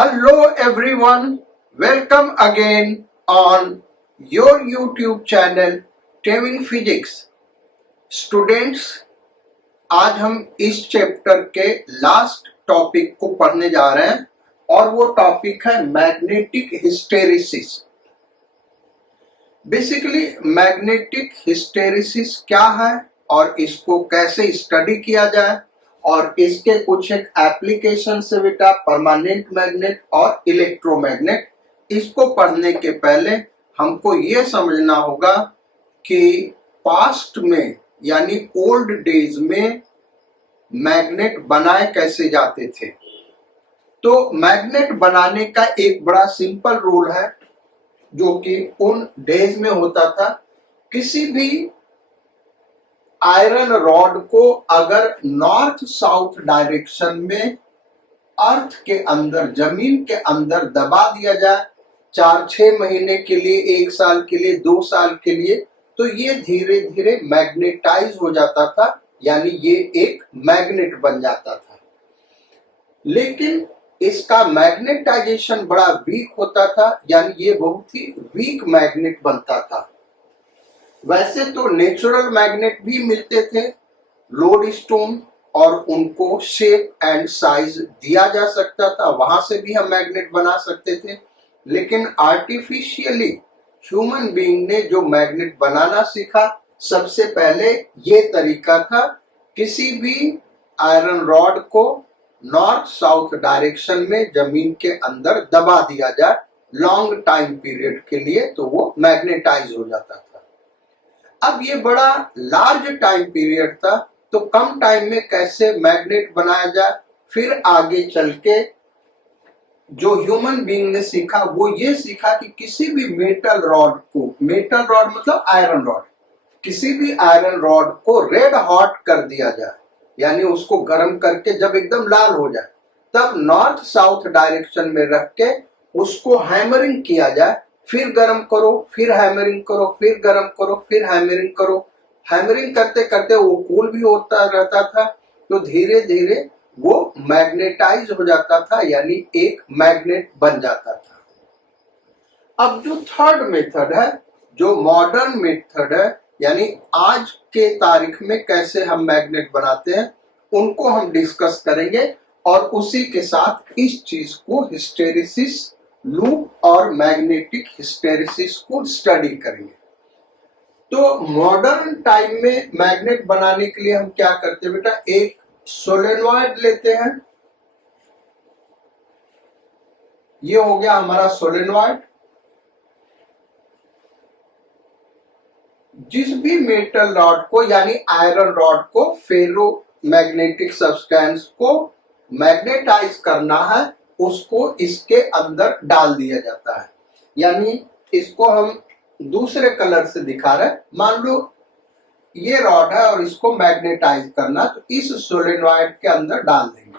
Hello everyone, welcome again on your YouTube channel Taming Physics. Students, आज हम इस chapter के लास्ट टॉपिक को पढ़ने जा रहे हैं और वो टॉपिक है magnetic hysteresis. Basically magnetic hysteresis क्या है और इसको कैसे स्टडी किया जाए और इसके कुछ एक एप्लीकेशन से बेटा परमानेंट मैग्नेट और इलेक्ट्रोमैग्नेट। इसको पढ़ने के पहले हमको ये समझना होगा कि पास्ट में यानी ओल्ड डेज में मैग्नेट बनाए कैसे जाते थे। तो मैग्नेट बनाने का एक बड़ा सिंपल रूल है जो कि उन डेज में होता था। किसी भी आयरन रॉड को अगर नॉर्थ साउथ डायरेक्शन में अर्थ के अंदर जमीन के अंदर दबा दिया जाए 4-6 महीने के लिए, 1 साल के लिए, 2 साल के लिए, तो ये धीरे धीरे मैग्नेटाइज हो जाता था, यानी ये एक मैग्नेट बन जाता था। लेकिन इसका मैग्नेटाइजेशन बड़ा वीक होता था, यानी ये बहुत ही वीक मैग्नेट बनता था। वैसे तो नेचुरल मैग्नेट भी मिलते थे, लोडस्टोन, और उनको शेप एंड साइज दिया जा सकता था, वहां से भी हम मैग्नेट बना सकते थे। लेकिन आर्टिफिशियली ह्यूमन बीइंग ने जो मैग्नेट बनाना सीखा, सबसे पहले ये तरीका था किसी भी आयरन रॉड को नॉर्थ साउथ डायरेक्शन में जमीन के अंदर दबा दिया जाए लॉन्ग टाइम पीरियड के लिए, तो वो मैग्नेटाइज हो जाता था। अब ये बड़ा लार्ज टाइम पीरियड था, तो कम टाइम में कैसे मैग्नेट बनाया जाए, फिर आगे चल के जो ह्यूमन बीइंग ने सीखा वो ये सीखा कि किसी भी मेटल रॉड को, मेटल रॉड मतलब आयरन रॉड, किसी भी आयरन रॉड को रेड हॉट कर दिया जाए, यानी उसको गर्म करके जब एकदम लाल हो जाए तब नॉर्थ साउथ डायरेक्शन में रख के उसको हैमरिंग किया जाए, फिर गर्म करो, फिर हैमरिंग करो, फिर गर्म करो, फिर हैमरिंग करो। हैमरिंग करते करते वो कूल भी होता रहता था, तो धीरे धीरे वो मैग्नेटाइज हो जाता था, यानी एक मैग्नेट बन जाता था। अब जो थर्ड मेथड है, जो मॉडर्न मेथड है, यानी आज के तारीख में कैसे हम मैग्नेट बनाते हैं, उनको हम डिस्कस करेंगे और उसी के साथ इस चीज को हिस्टेरिसिस लूप और मैग्नेटिक हिस्टेरिसिस को स्टडी करेंगे। तो मॉडर्न टाइम में मैग्नेट बनाने के लिए हम क्या करते हैं बेटा, एक सोलेनॉइड लेते हैं। ये हो गया हमारा सोलेनॉइड। जिस भी मेटल रॉड को यानी आयरन रॉड को, फेरो मैग्नेटिक सब्सटेंस को मैग्नेटाइज करना है, उसको इसके अंदर डाल दिया जाता है। यानी इसको हम दूसरे कलर से दिखा रहे हैं। मान लो ये रॉड है और इसको मैग्नेटाइज करना, तो इस सोलेनॉइड के अंदर डाल देंगे।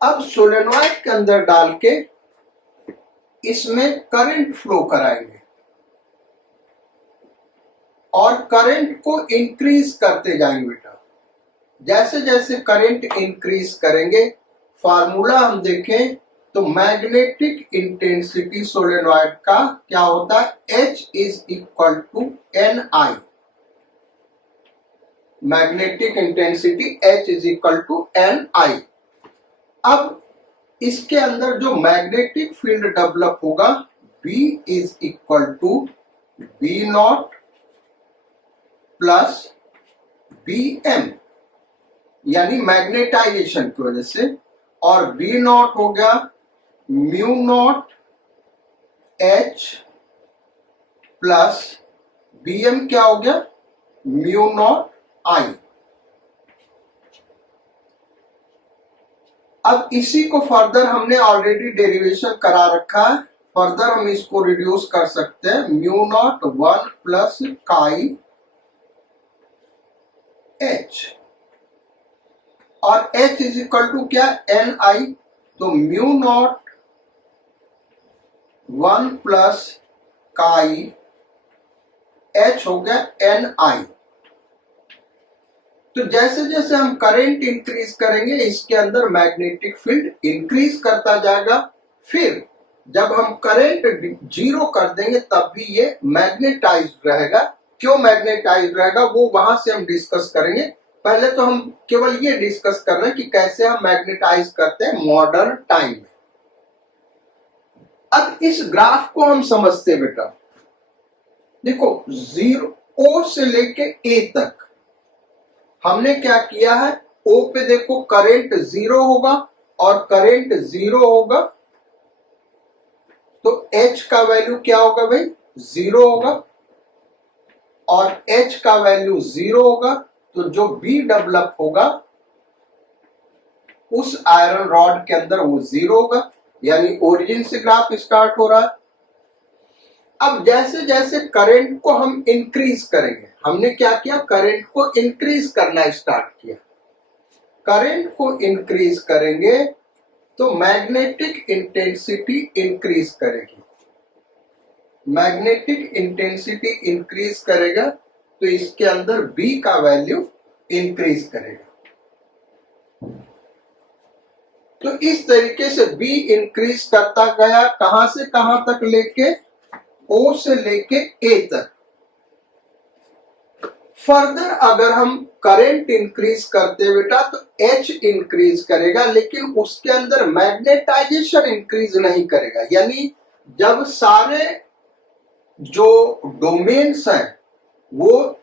अब सोलेनॉइड के अंदर डाल के इसमें करंट फ्लो कराएंगे और करंट को इंक्रीज करते जाएंगे बेटा। जैसे जैसे करंट इंक्रीज करेंगे, फार्मूला हम देखें तो मैग्नेटिक इंटेंसिटी सोलेनॉइड का क्या होता है, H is equal to NI। Magnetic intensity H is equal to NI। अब इसके अंदर जो मैग्नेटिक फील्ड डेवलप होगा, B is equal to B0 plus BM, यानी मैग्नेटाइजेशन की वजह से, और B0 हो गया mu naught H plus BM क्या हो गया, म्यू नॉट I। अब इसी को फर्दर हमने ऑलरेडी डेरिवेशन करा रखा है, फर्दर हम इसको रिड्यूस कर सकते हैं। Mu naught 1 plus chi H, और H इज इक्वल टू क्या, NI, तो mu naught 1 plus chi H हो गया NI। तो जैसे जैसे हम करंट इंक्रीज करेंगे इसके अंदर मैग्नेटिक फील्ड इंक्रीज करता जाएगा। फिर जब हम करंट जीरो कर देंगे तब भी ये मैग्नेटाइज्ड रहेगा। क्यों मैग्नेटाइज्ड रहेगा वो वहां से हम डिस्कस करेंगे। पहले तो हम केवल ये डिस्कस कर रहे हैं कि कैसे हम मैग्नेटाइज करते हैं मॉडर्न टाइम में। अब इस ग्राफ को हम समझते हैं बेटा। देखो जीरो ओ से लेके ए तक हमने क्या किया है, ओ पे देखो करंट जीरो होगा और करंट जीरो होगा तो H का वैल्यू क्या होगा भाई, जीरो होगा और H का वैल्यू जीरो होगा तो जो B डेवलप होगा उस आयरन रॉड के अंदर वो जीरो होगा, यानी ओरिजिन से ग्राफ स्टार्ट हो रहा है। अब जैसे जैसे करंट को हम इंक्रीज करेंगे, हमने क्या किया, करंट को इंक्रीज करना स्टार्ट किया। करंट को इंक्रीज करेंगे तो मैग्नेटिक इंटेंसिटी इंक्रीज करेगी। मैग्नेटिक इंटेंसिटी इंक्रीज करेगा तो इसके अंदर B का वैल्यू इंक्रीज करेगा। तो इस तरीके से B इंक्रीज करता गया, कहां से कहां तक लेके, O से लेके A तक। फर्दर अगर हम करंट इंक्रीज करते बेटा तो H इंक्रीज करेगा, लेकिन उसके अंदर मैग्नेटाइजेशन इंक्रीज नहीं करेगा। यानी जब सारे जो डोमेन्स हैं वो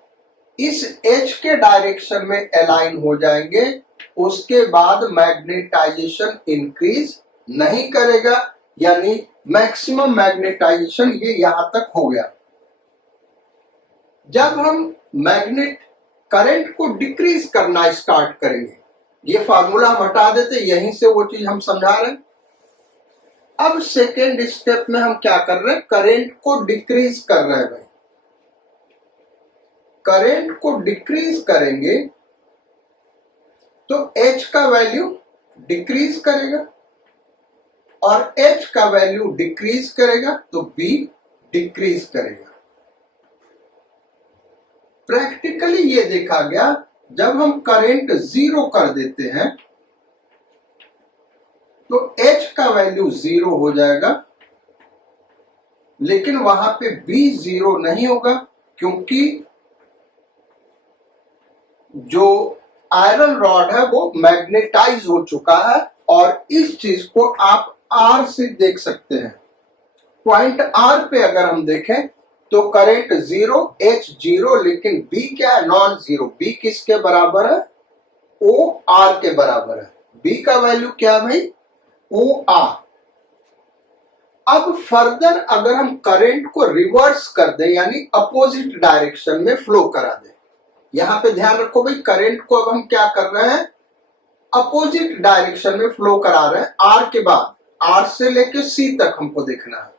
इस H के डायरेक्शन में अलाइन हो जाएंगे, उसके बाद मैग्नेटाइजेशन इंक्रीज नहीं करेगा। यानी मैक्सिमम मैग्नेटाइजेशन ये यहां तक हो गया। जब हम मैग्नेट करंट को डिक्रीज करना स्टार्ट करेंगे, ये फार्मूला हम हटा देते, यहीं से वो चीज हम समझा रहे हैं। अब सेकेंड स्टेप में हम क्या कर रहे हैं, करंट को डिक्रीज कर रहे हैं भाई। करंट को डिक्रीज करेंगे तो H का वैल्यू डिक्रीज करेगा और H का वैल्यू डिक्रीज करेगा तो B डिक्रीज करेगा। प्रैक्टिकली ये देखा गया, जब हम करंट जीरो कर देते हैं तो H का वैल्यू जीरो हो जाएगा, लेकिन वहां पे B जीरो नहीं होगा क्योंकि जो आयरन रॉड है वो मैग्नेटाइज हो चुका है। और इस चीज को आप R से देख सकते हैं। पॉइंट R पे अगर हम देखें तो करंट जीरो, H जीरो, लेकिन B क्या है, नॉन जीरो। B किसके बराबर है, OR के बराबर है। B का वैल्यू क्या है भाई, OR। अब फर्दर अगर हम करंट को रिवर्स कर दें, यानी अपोजिट डायरेक्शन में फ्लो करा दें। यहां पे ध्यान रखो भाई, करंट को अब हम क्या कर रहे हैं, अपोजिट डायरेक्शन में फ्लो करा रहे हैं। R के बाद, R से लेके C तक हमको देखना है।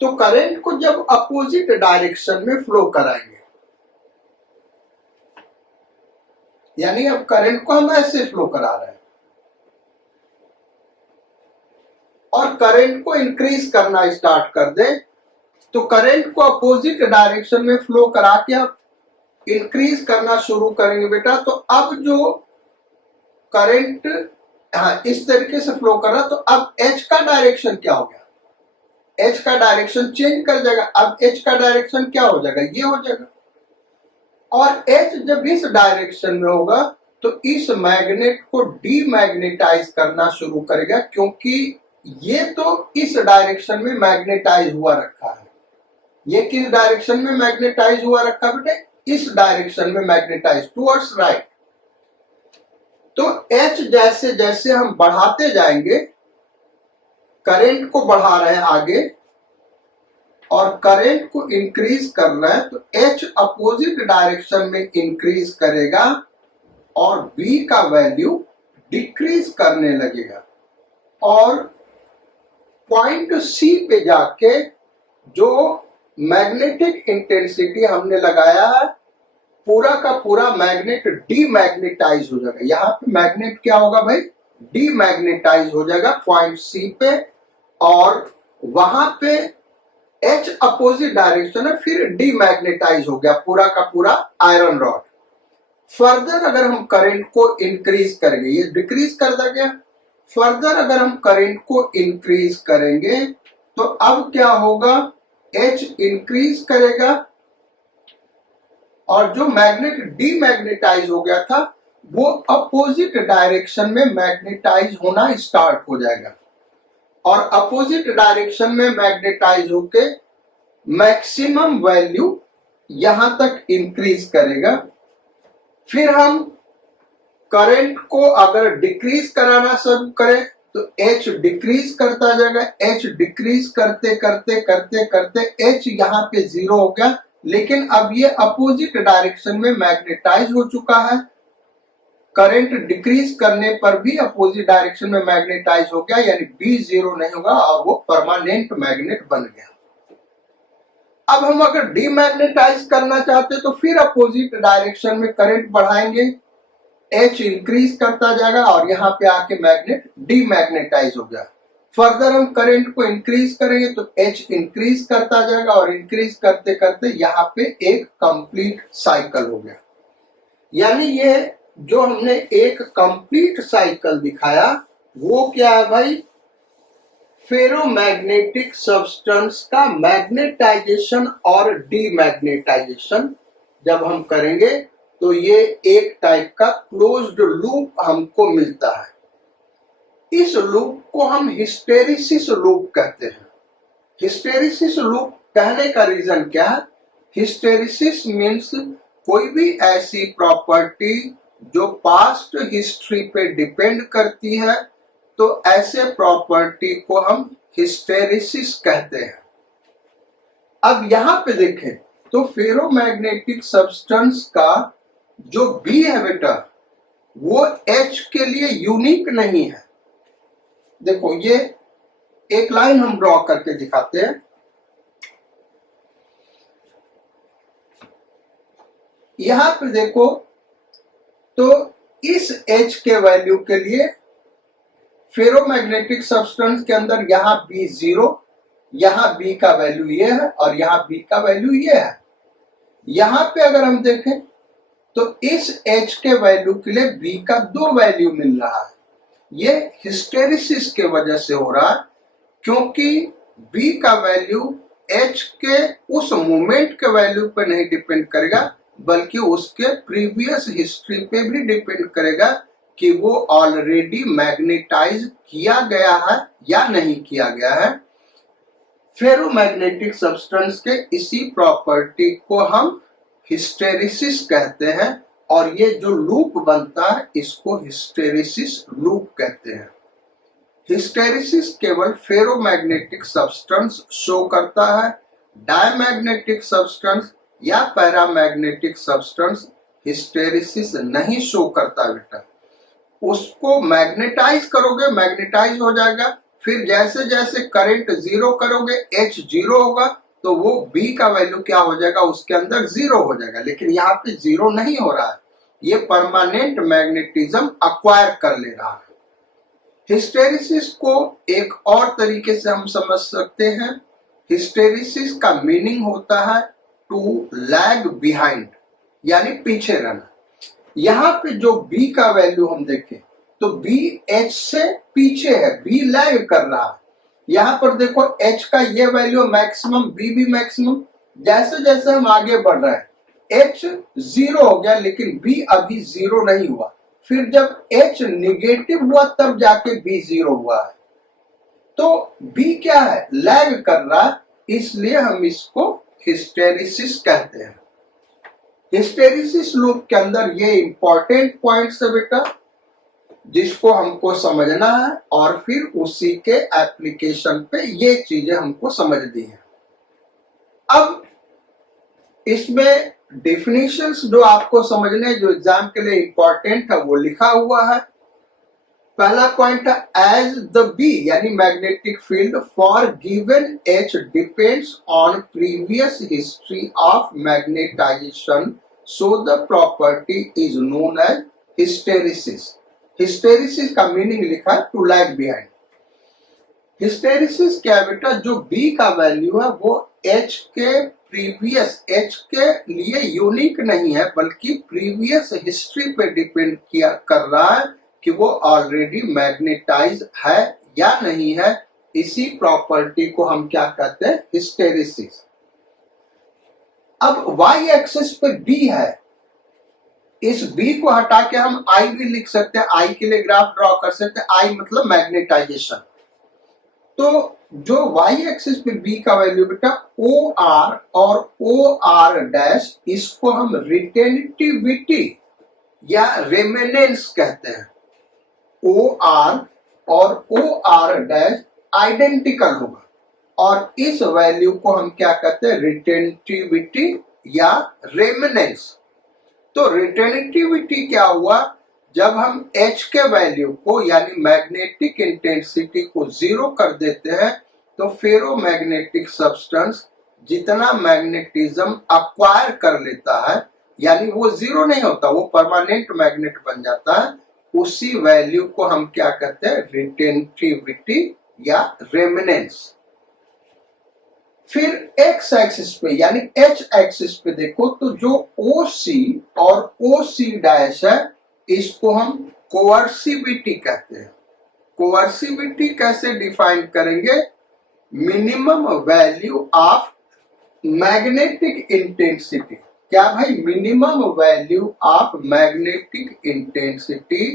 तो करंट को जब अपोजिट डायरेक्शन में फ्लो कराएंगे, यानी अब करंट को हम ऐसे फ्लो करा रहे हैं और करंट को इंक्रीज करना स्टार्ट कर दे, तो करंट को अपोजिट डायरेक्शन में फ्लो करा के आप इंक्रीज करना शुरू करेंगे बेटा। तो अब जो करंट इस तरीके से फ्लो कर रहा, तो अब H का डायरेक्शन क्या हो गया, H का डायरेक्शन चेंज कर जाएगा। अब H का डायरेक्शन क्या हो जाएगा, ये हो जाएगा। और H जब इस डायरेक्शन में होगा तो इस मैग्नेट को डीमैग्नेटाइज करना शुरू करेगा, क्योंकि ये तो इस डायरेक्शन में मैग्नेटाइज हुआ रखा है। ये किस डायरेक्शन में मैग्नेटाइज हुआ रखा बेटे, इस डायरेक्शन में मैग्नेटाइज, टुवर्ड्स राइट। तो H जैसे जैसे हम बढ़ाते जाएंगे, करंट को बढ़ा रहे हैं आगे और करंट को इंक्रीज कर रहे हैं, तो H अपोजिट डायरेक्शन में इंक्रीज करेगा और B का वैल्यू डिक्रीज करने लगेगा। और पॉइंट C पे जाके जो मैग्नेटिक इंटेंसिटी हमने लगाया है, पूरा का पूरा मैग्नेट डीमैग्नेटाइज हो जाएगा। यहाँ पे मैग्नेट क्या होगा भाई, डीमैग्नेटाइज हो जाएगा पॉइंट C पे, और वहां पे H अपोजिट डायरेक्शन है, फिर डीमैग्नेटाइज हो गया पूरा का पूरा आयरन रॉड। फर्दर अगर हम करंट को इंक्रीज करेंगे, ये डिक्रीज कर दा गया, फर्दर अगर हम करंट को इंक्रीज करेंगे तो अब क्या होगा, H इंक्रीज करेगा और जो मैग्नेट डीमैग्नेटाइज हो गया था वो अपोजिट डायरेक्शन में मैग्नेटाइज होना स्टार्ट हो जाएगा और अपोजिट डायरेक्शन में मैग्नेटाइज होके मैक्सिमम वैल्यू यहां तक इंक्रीज करेगा। फिर हम करंट को अगर डिक्रीज कराना शुरू करें तो H डिक्रीज करता जाएगा, H डिक्रीज करते करते करते करते H यहाँ पे 0 हो गया, लेकिन अब ये अपोजिट डायरेक्शन में मैग्नेटाइज हो चुका है। करंट डिक्रीज करने पर भी अपोजिट डायरेक्शन में मैग्नेटाइज हो गया, यानी B 0 नहीं होगा और वो परमानेंट मैग्नेट बन गया। अब हम अगर डीमैग्नेटाइज करना चाहते तो फिर अपोजिट डायरेक्शन में करंट बढ़ाएंगे, H इंक्रीज करता जाएगा और यहाँ पे आके मैग्नेट डीमैग्नेटाइज हो गया। फर्दर हम करंट को इंक्रीज करेंगे तो H इंक्रीज करता जाएगा और इंक्रीज करते करते यहाँ पे एक कंप्लीट साइकिल हो गया। यानी ये जो हमने एक कंप्लीट साइकिल दिखाया वो क्या है भाई, फेरोमैग्नेटिक सब्सटेंस का मैग्नेटाइजेशन और डीमैग्नेटाइजेशन जब हम करेंगे तो ये एक टाइप का क्लोज्ड लूप हमको मिलता है। इस लूप को हम हिस्टेरिसिस लूप कहते हैं। हिस्टेरिसिस लूप कहने का रीजन क्या है, हिस्टेरिसिस मीन्स कोई भी ऐसी प्रॉपर्टी जो पास्ट हिस्ट्री पे डिपेंड करती है तो ऐसे प्रॉपर्टी को हम हिस्टेरिसिस कहते हैं। अब यहां पे देखें तो फेरोमैग्नेटिक सब्सटेंस का जो B है बेटा वो H के लिए यूनिक नहीं है। देखो ये एक लाइन हम ड्रॉ करके दिखाते हैं। यहां पे देखो तो इस H के वैल्यू के लिए फेरोमैग्नेटिक सब्सटेंस के अंदर यहाँ B 0, यहाँ B का वैल्यू ये है और यहाँ B का वैल्यू ये है। यहाँ पे अगर हम देखें तो इस H के वैल्यू के लिए B का 2 वैल्यू मिल रहा है। ये हिस्टेरिसिस के वजह से हो रहा है क्योंकि B का वैल्यू H के उस मोमेंट के वैल्यू पर नहीं डिपेंड करेगा बल्कि उसके प्रीवियस हिस्ट्री पे भी डिपेंड करेगा कि वो ऑलरेडी मैग्नेटाइज किया गया है या नहीं किया गया है। फेरोमैग्नेटिक सब्सटेंस के इसी प्रॉपर्टी को हम हिस्टेरिसिस कहते हैं और ये जो लूप बनता है इसको हिस्टेरिसिस लूप कहते हैं। हिस्टेरिसिस केवल फेरोमैग्नेटिक सब्सटेंस शो करता है, डायमैग्नेटिक सब्सटेंस या पैरामैग्नेटिक सब्सटेंस हिस्टेरिसिस नहीं शो करता बेटा। उसको मैग्नेटाइज करोगे मैग्नेटाइज हो जाएगा, फिर जैसे जैसे करंट 0 करोगे H 0 होगा तो वो B का वैल्यू क्या हो जाएगा, उसके अंदर 0 हो जाएगा। लेकिन यहाँ पे 0 नहीं हो रहा है, ये परमानेंट मैग्नेटिज्म अक्वायर कर ले रहा है। हिस्टेरिसिस को एक और तरीके से हम समझ सकते हैं। हिस्टेरिसिस का मीनिंग होता है टू लैग बिहाइंड, यानी पीछे रहना। यहाँ पे जो B का वैल्यू हम देखें तो B H से पीछे है, B लैग कर रहा है। यहाँ पर देखो H का ये वैल्यू मैक्सिमम, B भी मैक्सिमम। जैसे जैसे हम आगे बढ़ रहे हैं H 0 हो गया लेकिन B अभी 0 नहीं हुआ। फिर जब H निगेटिव हुआ तब जाके B 0 हुआ है। तो B क्या है, लैग कर रहा है, इसलिए हम इसको हिस्टेरिसिस कहते हैं। हिस्टेरिसिस लूप के अंदर ये इंपॉर्टेंट पॉइंट्स है बेटा जिसको हमको समझना है और फिर उसी के एप्लीकेशन पे ये चीजें हमको समझनी है। अब इसमें डेफिनेशंस जो आपको समझने जो एग्जाम के लिए इंपॉर्टेंट है वो लिखा हुआ है। पहला पॉइंट है एज द बी यानी magnetic field for given H depends on previous history of magnetization so the property is known as hysteresis. Hysteresis का मीनिंग लिखा है टू लैग बिहाइंड। हिस्टेरिसिस क्या बेटा, जो बी का वैल्यू है वो एच के प्रीवियस एच के लिए यूनिक नहीं है, बल्कि प्रीवियस हिस्ट्री पे डिपेंड किया कर रहा है कि वो ऑलरेडी मैग्नेटाइज है या नहीं है। इसी प्रॉपर्टी को हम क्या कहते हैं, हिस्टेरिसिस। अब वाई एक्सिस पे बी है, इस बी को हटा के हम आई भी लिख सकते हैं, आई के लिए ग्राफ ड्रॉ कर सकते हैं। आई मतलब मैग्नेटाइजेशन। तो जो वाई एक्सिस पे बी का वैल्यू बेटा ओ आर और ओ आर डैश, इसको हम रिटेनिटिविटी या रेमेनेंस कहते हैं। ओ आर और ओ आर डैश आइडेंटिकल होगा और इस वैल्यू को हम क्या कहते हैं, रिटेनिटिविटी या रेमेनेंस। तो रिटेनिटिविटी क्या हुआ, जब हम H के वैल्यू को यानी मैग्नेटिक इंटेंसिटी को 0 कर देते हैं तो फेरोमैग्नेटिक सब्सटेंस जितना मैग्नेटिज्म अक्वायर कर लेता है, यानी वो 0 नहीं होता, वो परमानेंट मैग्नेट बन जाता है। उसी वैल्यू को हम क्या कहते हैं, रिटेनिटिविटी या रेमेनेंस। फिर एक्स एक्सिस पे यानी H एक्सिस पे देखो तो जो OC और OC डैश है, इसको हम कोअर्सिविटी कहते हैं। कोअर्सिविटी कैसे डिफाइन करेंगे, minimum value of magnetic intensity. क्या भाई, minimum value of magnetic intensity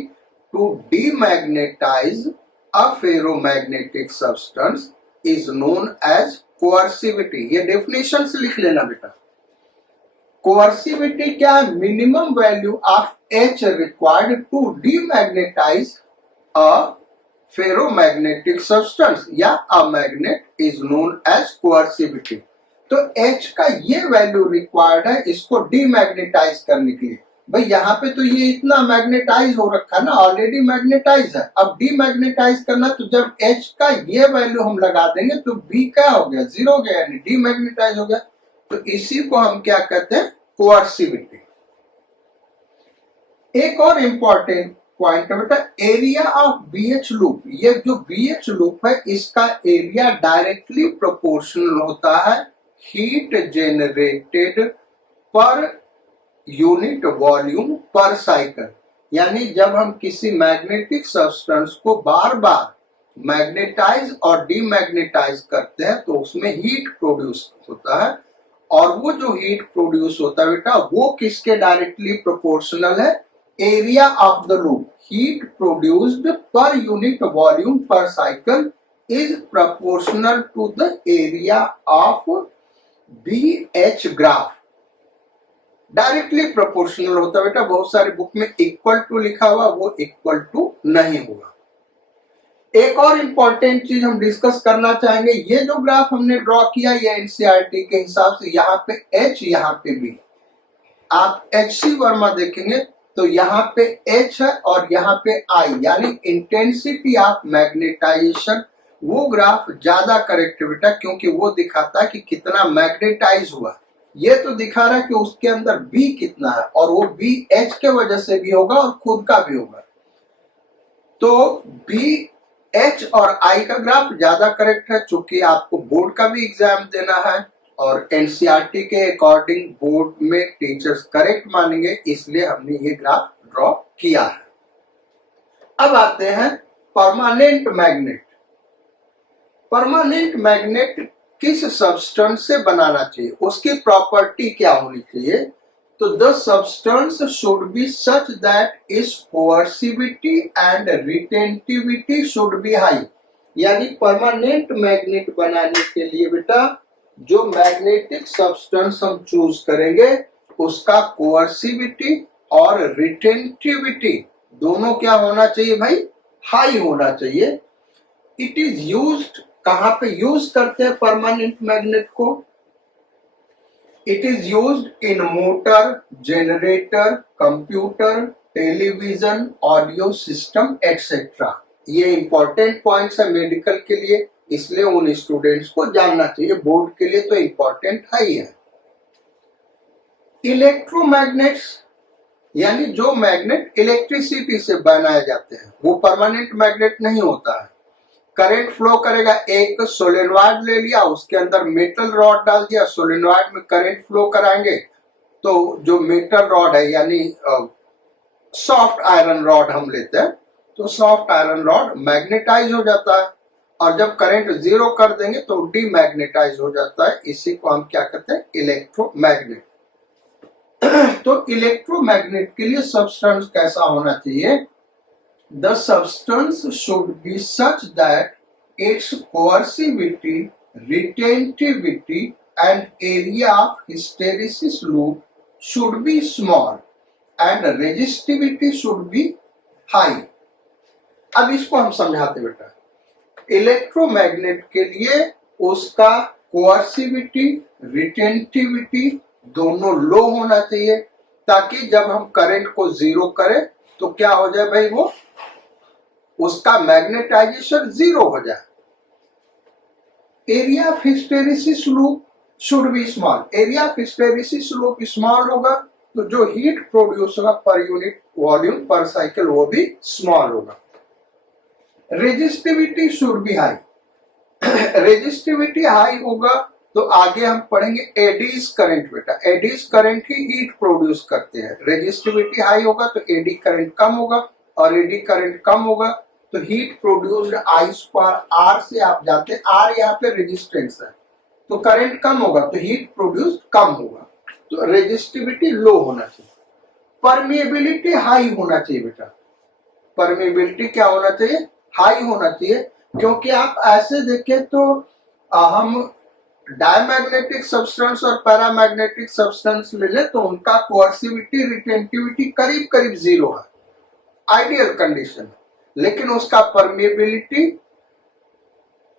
to demagnetize a ferromagnetic substance is known as coercivity. ये डेफिनेशन से लिख लेना बेटा। कोअर्सिविटी क्या है, minimum value of H required to demagnetize a ferromagnetic substance या a magnet is known as coercivity. तो H का ये वैल्यू रिक्वायर्ड है इसको डीमैग्नेटाइज करने के लिए। भाई यहाँ पे तो ये इतना मैग्नेटाइज हो रखा ना, ऑलरेडी मैग्नेटाइज है। अब डीमैग्नेटाइज करना, तो जब H का ये वैल्यू हम लगा देंगे तो B क्या हो गया, 0 हो गया, यानी डीमैग्नेटाइज हो गया। तो इसी को हम क्या कहते हैं, कोअर्सिविटी। एक और इंपॉर्टेंट पॉइंट है बेटा, एरिया ऑफ BH लूप। ये जो BH लूप है इसका एरिया डायरेक्टली प्रोपोर्शनल होता है हीट जेनरेटेड पर यूनिट वॉल्यूम पर साइकिल। यानी जब हम किसी मैग्नेटिक सब्सटेंस को बार बार मैग्नेटाइज और डीमैग्नेटाइज करते हैं तो उसमें हीट प्रोड्यूस होता है, और वो जो हीट प्रोड्यूस होता है बेटा वो किसके डायरेक्टली प्रोपोर्शनल है, area of the loop. Heat produced per unit volume per cycle is proportional to the area of BH graph. Directly proportional होता है बेटा। बहुत सारे बुक में इक्वल टू लिखा हुआ, वो इक्वल टू नहीं होगा। एक और इंपॉर्टेंट चीज हम डिस्कस करना चाहेंगे, ये जो ग्राफ हमने ड्रॉ किया ये एनसीईआरटी के हिसाब से, यहाँ पे H यहाँ पे B। आप HC वर्मा देखेंगे तो यहाँ पे H है और यहाँ पे I, यानी इंटेंसिटी ऑफ मैग्नेटाइजेशन। वो ग्राफ ज्यादा करेक्ट है बेटा, क्योंकि वो दिखाता है कि कितना मैग्नेटाइज हुआ। ये तो दिखा रहा है कि उसके अंदर B कितना है, और वो B H के वजह से भी होगा और खुद का भी होगा। तो B, H और I का ग्राफ ज्यादा करेक्ट है, चूंकि आपको बोर्ड का भी एग्जाम देना है और एनसीईआरटी के अकॉर्डिंग बोर्ड में टीचर्स करेक्ट मानेंगे, इसलिए हमने ये ग्राफ ड्रॉ किया है। अब आते हैं परमानेंट मैग्नेट। परमानेंट मैग्नेट किस सब्सटेंस से बनाना चाहिए, उसकी प्रॉपर्टी क्या होनी चाहिए, तो the substance should be such that its coercivity and retentivity should be high. यानी परमानेंट मैग्नेट बनाने के लिए बेटा जो मैग्नेटिक सब्सटेंस हम चूज करेंगे उसका कोअर्सिविटी और रिटेंटिविटी दोनों क्या होना चाहिए भाई, हाई होना चाहिए। इट इज यूज्ड, कहां पे यूज करते हैं परमानेंट मैग्नेट को, it is used in motor, generator, computer, television, audio system etcetera. ये इंपॉर्टेंट पॉइंट्स है मेडिकल के लिए, इसलिए उन स्टूडेंट्स को जानना चाहिए। बोर्ड के लिए तो इंपॉर्टेंट है ही है। इलेक्ट्रोमैग्नेट्स यानी जो मैग्नेट इलेक्ट्रिसिटी से बनाए जाते हैं वो परमानेंट मैग्नेट नहीं होता है। करंट फ्लो करेगा, एक सोलेनॉइड ले लिया, उसके अंदर मेटल रॉड डाल दिया, सोलेनॉइड में करंट फ्लो कराएंगे तो जो मेटल रॉड है यानी सॉफ्ट आयरन रॉड हम लेते हैं, तो सॉफ्ट आयरन रॉड मैग्नेटाइज हो जाता है, और जब करंट जीरो कर देंगे तो डीमैग्नेटाइज हो जाता है। इसी को हम क्या कहते हैं, इलेक्ट्रोमैग्नेट। तो इलेक्ट्रोमैग्नेट के लिए सब्सटेंस कैसा होना चाहिए? The substance should be such that its coercivity, retentivity and area of hysteresis loop should be small and resistivity should be high. अब इसको हम समझाते बेटा। इलेक्ट्रोमैग्नेट के लिए उसका कोएर्सिविटी, रिटेंटिविटी दोनों लो होना चाहिए, ताकि जब हम करंट को जीरो करें तो क्या हो जाए भाई, वो उसका मैग्नेटाइजेशन जीरो हो जाए। Area of hysteresis loop should be small, area of hysteresis loop small होगा तो जो हीट प्रोड्यूस होगा पर यूनिट वॉल्यूम पर साइकिल वो भी स्मॉल होगा। Resistivity should be high, resistivity high होगा तो आगे हम पढ़ेंगे एडीज करंट बेटा, एडीज करंट ही हीट प्रोड्यूस करते हैं। रेजिस्टिविटी हाई होगा तो एडी करंट कम होगा, और एडी करंट कम होगा तो heat produced I square R से आप जाते हैं, आर यहाँ पे रेजिस्टेंस है तो करंट कम होगा तो हीट प्रोड्यूस कम होगा, तो रेजिस्टिविटी लो होना चाहिए। परमिएबिलिटी हाई होना चाहिए बेटा, परमिएबिलिटी क्या होना चाहिए, हाई होना चाहिए, क्योंकि आप ऐसे देखें तो हम डायमैग्नेटिक सब्सटेंस और पैरामैग्नेटिक सब्सटेंस ले लें तो उनका कोएर्सिविटी, रिटेंटिविटी करीब करीब जीरो है, आइडियल कंडीशन है, लेकिन उसका परमिएबिलिटी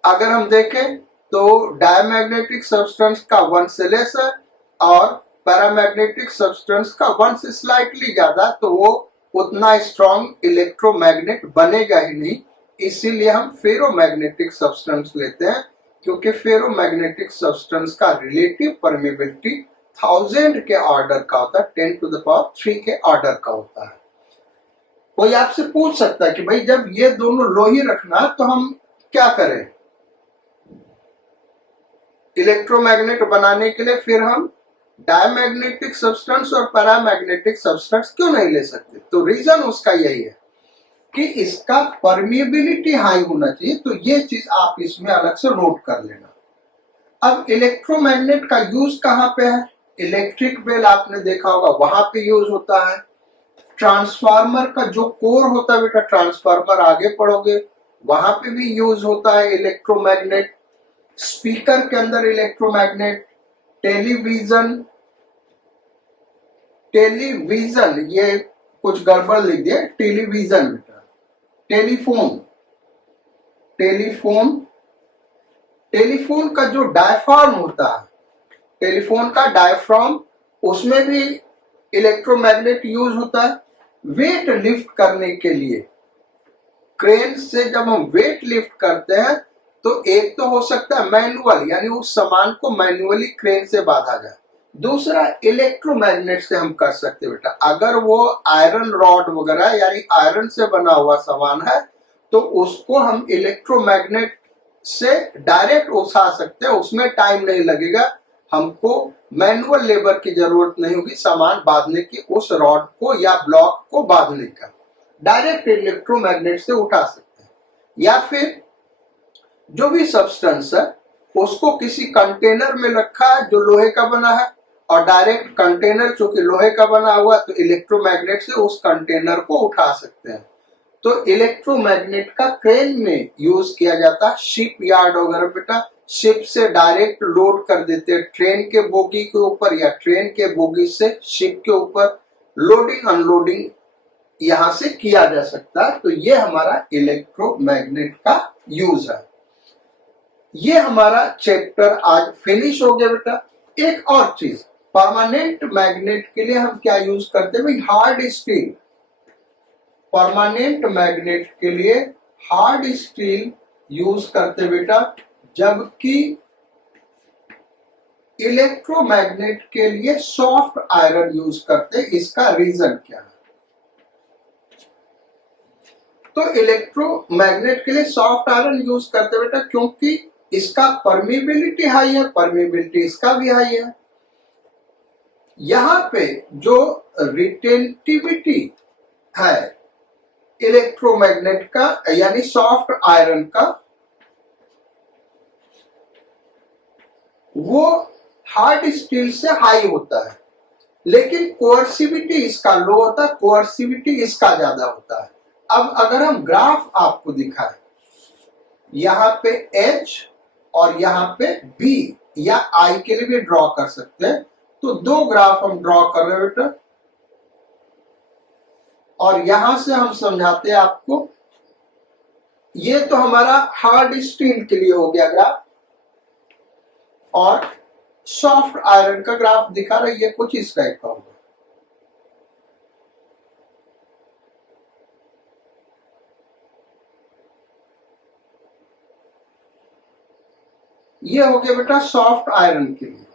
अगर हम देखें तो डायमैग्नेटिक सब्सटेंस का 1 से लेस है और पैरामैग्नेटिक सब्सटेंस का 1 से स्लाइटली ज्यादा, तो वो उतना स्ट्रॉन्ग इलेक्ट्रोमैग्नेट बनेगा ही नहीं। इसीलिए हम फेरोमैग्नेटिक सब्सटेंस लेते हैं, क्योंकि फेरोमैग्नेटिक सब्सटेंस का रिलेटिव परमिएबिलिटी 1000 के ऑर्डर का होता है, 10 to the power 3 के ऑर्डर का होता है। कोई आपसे पूछ सकता है कि भाई जब ये दोनों लो ही रखना तो हम क्या करें इलेक्ट्रोमैग्नेट बनाने के लिए, फिर हम डायमैग्नेटिक सब्सटेंस और पैरामैग्नेटिक सब्सटेंस क्यों नहीं ले सकते? तो रीजन उसका यही है कि इसका परमिएबिलिटी हाई होना चाहिए, तो ये चीज आप इसमें अलग से नोट कर लेना। अब इलेक्ट्रोमैग्नेट का यूज कहाँ पे है? इलेक्ट्रिक बेल आपने देखा होगा, वहां पे यूज होता है। ट्रांसफार्मर का जो कोर होता है बेटा, ट्रांसफार्मर आगे पढ़ोगे, वहां पे भी यूज होता है इलेक्ट्रोमैग्नेट। स्पीकर के अंदर इलेक्ट्रोमैग्नेट, टेलीविजन, टेलीविजन ये कुछ गड़बड़ लिख दिया, टेलीविजन बेटा, टेलीफोन, टेलीफोन, टेलीफोन का जो डायफ्राम होता है, टेलीफोन का डायफ्राम, उसमें भी इलेक्ट्रोमैग्नेट यूज होता है। वेट लिफ्ट करने के लिए क्रेन से जब हम वेट लिफ्ट करते हैं तो एक तो हो सकता है मैनुअल, यानी उस सामान को मैनुअली क्रेन से बांधा जाए, दूसरा इलेक्ट्रोमैग्नेट से हम कर सकते हैं बेटा। अगर वो आयरन रॉड वगैरह यानी आयरन से बना हुआ सामान है तो उसको हम इलेक्ट्रोमैग्नेट से डायरेक्ट उठा सकते हैं, उसमें टाइम नहीं लगेगा, हमको मैनुअल लेबर की जरूरत नहीं होगी सामान बांधने की, उस रॉड को या ब्लॉक को बांधने का, डायरेक्ट इलेक्ट्रोमैग्नेट से उठा सकते हैं। या फिर जो भी सब्सटेंस है उसको किसी कंटेनर में रखा है जो लोहे का बना है, और डायरेक्ट कंटेनर चूंकि लोहे का बना हुआ तो इलेक्ट्रोमैग्नेट से उस कंटेनर को उठा सकते हैं। तो इलेक्ट्रोमैग्नेट का क्रेन में यूज किया जाता है, शिप यार्ड वगैरह बेटा, शिप से डायरेक्ट लोड कर देते हैं ट्रेन के बोगी के ऊपर या ट्रेन के बोगी से शिप के ऊपर, लोडिंग अनलोडिंग यहां से किया जा सकता है। तो ये हमारा इलेक्ट्रोमैग्नेट का यूज है। ये हमारा चैप्टर आज फिनिश हो गया बेटा। एक और चीज, परमानेंट मैग्नेट के लिए हम क्या यूज करते हैं भाई, हार्ड स्टील। परमानेंट मैग्नेट के लिए हार्ड स्टील यूज करते बेटा, जबकि इलेक्ट्रोमैग्नेट के लिए सॉफ्ट आयरन यूज करते। इसका रीजन क्या है? तो इलेक्ट्रोमैग्नेट के लिए सॉफ्ट आयरन यूज करते बेटा, क्योंकि इसका परमिबिलिटी हाई है, परमिबिलिटी इसका भी हाई है। यहां पे जो रिटेंटिविटी है इलेक्ट्रोमैग्नेट का यानी सॉफ्ट आयरन का, वो हार्ड स्टील से हाई होता है, लेकिन कोअर्सिविटी इसका लो होता है, कोअर्सिविटी इसका ज्यादा होता है। अब अगर हम ग्राफ आपको दिखाएं, यहां पे H और यहां पे B या I के लिए भी ड्रॉ कर सकते हैं, तो दो ग्राफ हम ड्रॉ कर रहे हैं बेटा, और यहां से हम समझाते हैं आपको। ये तो हमारा हार्ड स्टील के लिए हो गया ग्राफ, और सॉफ्ट आयरन का ग्राफ दिखा रही है, कुछ इस टाइप का होगा। ये हो गया बेटा सॉफ्ट आयरन के लिए,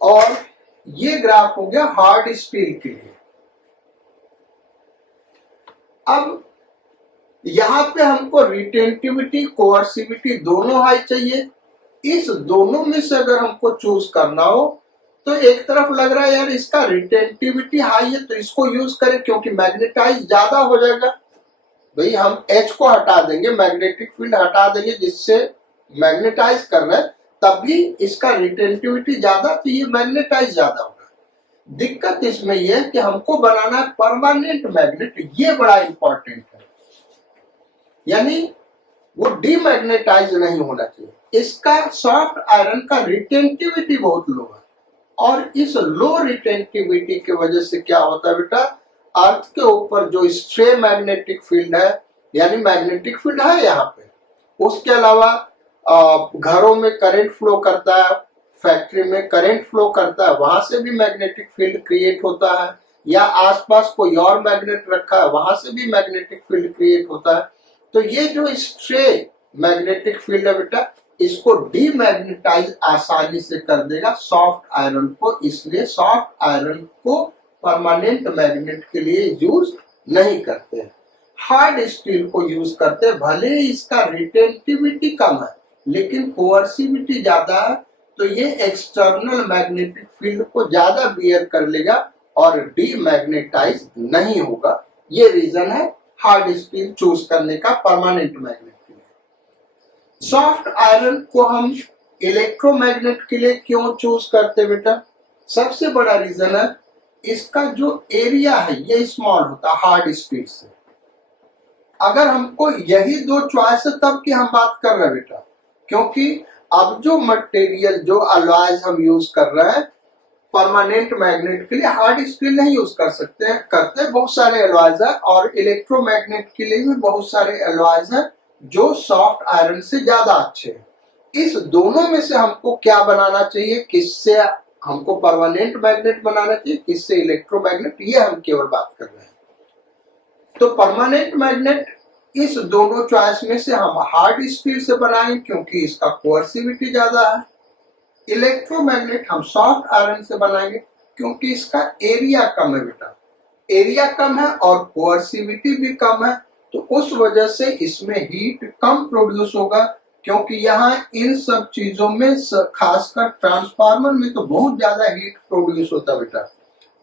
और ये ग्राफ हो गया हार्ड स्टील के लिए। अब यहां पे हमको रिटेंटिविटी कोअर्सिविटी दोनों हाई चाहिए। इस दोनों में से अगर हमको चूज करना हो, तो एक तरफ लग रहा है यार इसका रिटेंटिविटी हाई है तो इसको यूज करें, क्योंकि मैग्नेटाइज ज्यादा हो जाएगा। भाई हम H को हटा देंगे, मैग्नेटिक फील्ड हटा देंगे जिससे मैग्नेटाइज कर रहे हैं, तब भी इसका रिटेंटिविटी ज्यादा, तो ये मैग्नेटाइज ज्यादा होगा। दिक्कत इसमें यह है कि हमको बनाना है परमानेंट मैग्नेट, ये बड़ा इंपॉर्टेंट है, यानी वो डीमैग्नेटाइज नहीं होना चाहिए। इसका सॉफ्ट आयरन का रिटेंटिविटी बहुत लो है, और इस लो रिटेंटिविटी की वजह से क्या होता है बेटा, अर्थ के ऊपर जो स्ट्रे मैग्नेटिक फील्ड है, यानी मैग्नेटिक फील्ड है यहाँ पे, उसके अलावा घरों में करंट फ्लो करता है, फैक्ट्री में करंट फ्लो करता है, वहां से भी मैग्नेटिक फील्ड क्रिएट होता है, या आसपास कोई और मैग्नेट रखा है वहां से भी मैग्नेटिक फील्ड क्रिएट होता है। तो ये जो स्ट्रे मैग्नेटिक फील्ड है बेटा, इसको डीमैग्नेटाइज आसानी से कर देगा सॉफ्ट आयरन को, इसलिए सॉफ्ट आयरन को परमानेंट मैग्नेट के लिए यूज नहीं करते, हार्ड स्टील को यूज करते। भले ही इसका रिटेंटिविटी कम है लेकिन कोअर्सिविटी ज्यादा है, तो ये एक्सटर्नल मैग्नेटिक फील्ड को ज्यादा बियर कर लेगा और डीमैग्नेटाइज नहीं होगा। ये रीजन है हार्ड स्टील चूज करने का परमानेंट मैग्नेट के लिए। सॉफ्ट आयरन को हम इलेक्ट्रोमैग्नेट के लिए क्यों चूज करते बेटा, सबसे बड़ा रीजन है इसका जो एरिया है ये स्मॉल होता है हार्ड स्टील से। अगर हमको यही दो चॉइस है तब की हम बात कर रहे हैं बेटा, क्योंकि अब जो मटेरियल जो अलॉयज हम यूज कर रहे हैं परमानेंट मैग्नेट के लिए हार्ड स्टील नहीं यूज कर सकते हैं, करते बहुत सारे अलॉयज है, और इलेक्ट्रोमैग्नेट के लिए भी बहुत सारे अलॉयज है जो सॉफ्ट आयरन से ज्यादा अच्छे हैं। इस दोनों में से हमको क्या बनाना चाहिए, किससे हमको परमानेंट मैग्नेट बनाना चाहिए, किससे इलेक्ट्रोमैग्नेट, ये हम केवल बात कर रहे हैं। तो परमानेंट मैग्नेट इस दोनों चॉइस में से हम हार्ड स्टील से बनाएंगे क्योंकि इसका कोअर्सिविटी ज्यादा है। इलेक्ट्रोमैग्नेट हम सॉफ्ट आयरन से बनाएंगे क्योंकि इसका एरिया कम है बेटा, एरिया कम है और कोअर्सिविटी भी कम है, तो उस वजह से इसमें हीट कम प्रोड्यूस होगा। क्योंकि यहाँ इन सब चीजों में खासकर ट्रांसफार्मर में तो बहुत ज्यादा हीट प्रोड्यूस होता है बेटा,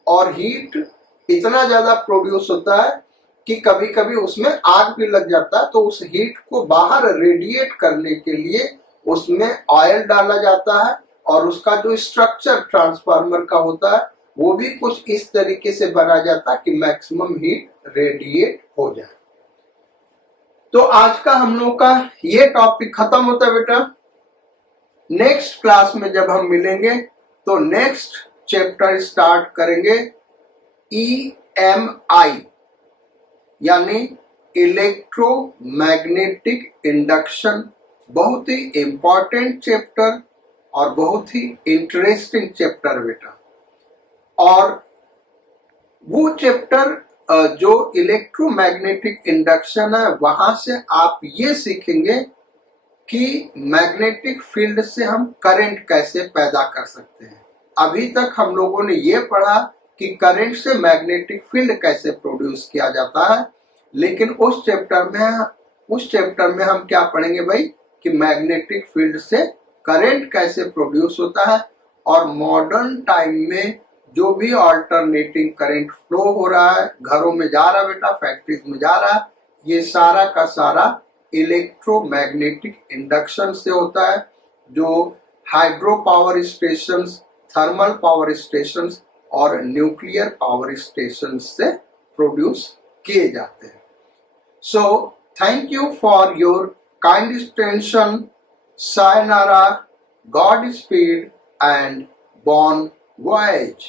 और हीट इतना ज्यादा प्रोड्यूस होता है कि कभी कभी उसमें आग भी लग जाता है। तो उस हीट को बाहर रेडिएट करने के लिए उसमें ऑयल डाला जाता है, और उसका जो स्ट्रक्चर ट्रांसफार्मर का होता है वो भी कुछ इस तरीके से बना जाता है कि मैक्सिमम हीट रेडिएट हो जाए। तो आज का हम लोग का ये टॉपिक खत्म होता है बेटा। नेक्स्ट क्लास में जब हम मिलेंगे तो नेक्स्ट चैप्टर स्टार्ट करेंगे EMI यानी इलेक्ट्रोमैग्नेटिक इंडक्शन। बहुत ही इंपॉर्टेंट चैप्टर और बहुत ही इंटरेस्टिंग चैप्टर बेटा। और वो चैप्टर जो इलेक्ट्रोमैग्नेटिक इंडक्शन है वहां से आप ये सीखेंगे कि मैग्नेटिक फील्ड से हम करंट कैसे पैदा कर सकते हैं। अभी तक हम लोगों ने ये पढ़ा कि करंट से मैग्नेटिक फील्ड कैसे प्रोड्यूस किया जाता है, लेकिन उस चैप्टर में हम क्या पढ़ेंगे भाई कि मैग्नेटिक फील्ड से करंट कैसे प्रोड्यूस होता है, और मॉडर्न टाइम में जो भी अल्टरनेटिंग करंट फ्लो हो रहा है, घरों में जा रहा बेटा, फैक्ट्रीज में जा रहा है, ये सारा का सारा इलेक्ट्रोमैग्नेटिक इंडक्शन से होता है, जो hydro power station, thermal power station और न्यूक्लियर पावर स्टेशन से प्रोड्यूस किए जाते हैं। So thank you for your kind attention. Sayonara, Godspeed and bon voyage.